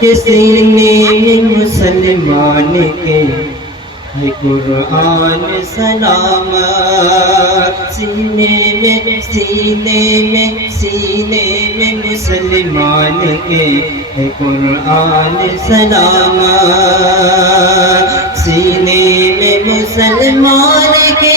کہ سینے میں مسلمان کے ہے قرآن سلامت، سینے میں مسلمان کے ہے قرآن سلامت، سینے میں مسلمان کے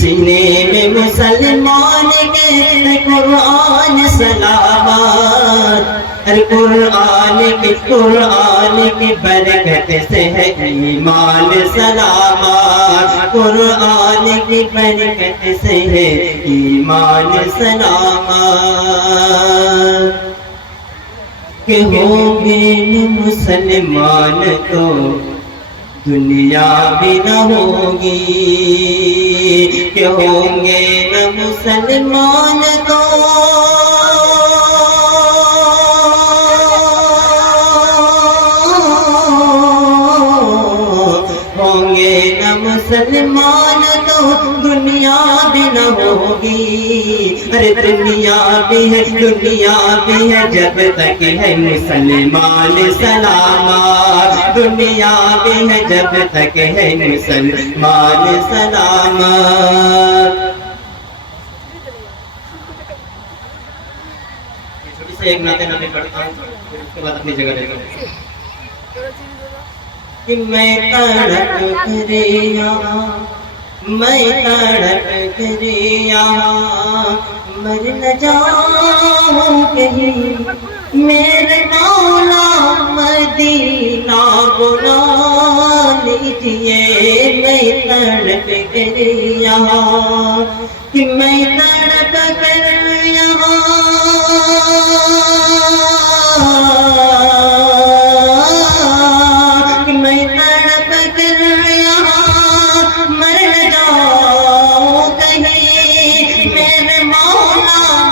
سینے میں مسلمان کے قرآن سلامت، قرآن کی برکت سے ہے ایمان سلامت، قرآن کی برکت سے ہے ایمان سلامت، کہ ہوں گے مسلمان تو دنیا بھی نہ ہوگی، کہ ہوں گے نہ مسلمان تو ہوں گے نہ مسلمان تو دنیا بھی نہ ہوگی، ارے دنیا بھی ہے جب تک ہے مسلمان سلامت، دنیا بھی ہے جب تک ہے مسلمان سلامت۔ چھوٹی سے ایک نعت نبی پڑھتا ہوں، اس کے بعد اپنی جگہ لے کر کہ میں تڑپ کر یہاں مر نہ جاؤں کہیں، میرے مولا مدینہ بلا لیجئے، میں تڑپ کر یہاں، کہ میں تڑپ کر یہاں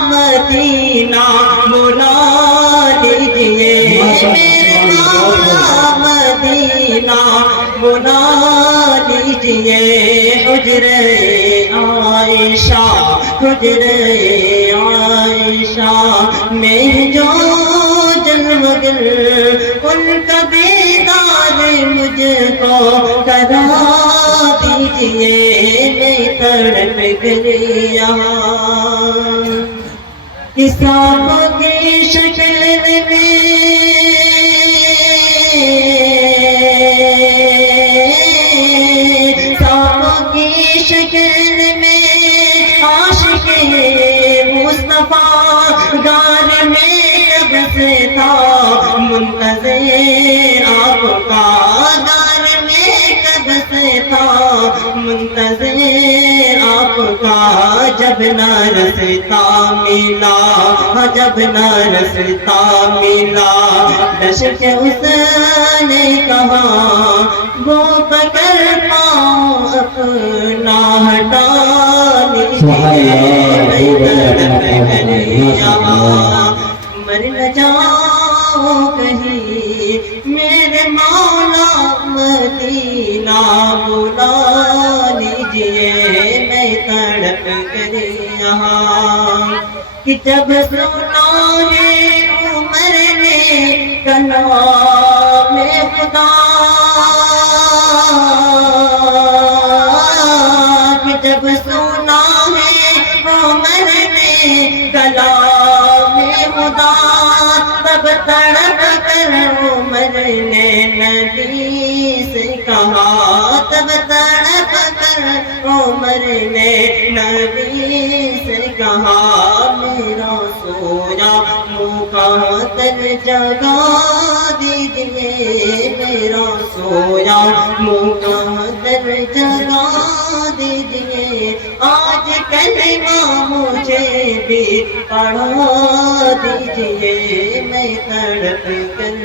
مدینہ بلا لیجئے، میرے مولا مدینہ بلا لیجئے، حجرے عائشہ میں جو جلوگر ان کا دیدار مجھ کو کرا دیجئے، میں تڑپ کر یہاں کسانوں کی شکل میں عاشق مصطفیٰ گار میں کب سے تھا منتظر آپ کا، گار میں کب سے تھا منتظر آپ کا، جب نہ رستا ملا دشک اس نے کہا وہ پکڑ پاؤں اپنا ہٹا مر نہ جاؤ کہیں، میرے مولا مدینہ بلا لیجئے، میں تڑپ کر یہاں، کہ جب سنا ہے عمر نے کلام خدا، کہ جب سنا ہے عمر نے کلام خدا، تب تڑپ کر عمر نے نبی سے کہا، تب تڑپ کر عمر نے نبی سے کہا، میرا سویا منہ کا تر جگا دیجئے، میرا سویا منہ کا تر جگا دیجئے، آج کلمہ مجھے بھی پڑھا دیجئے، میں تڑپ کر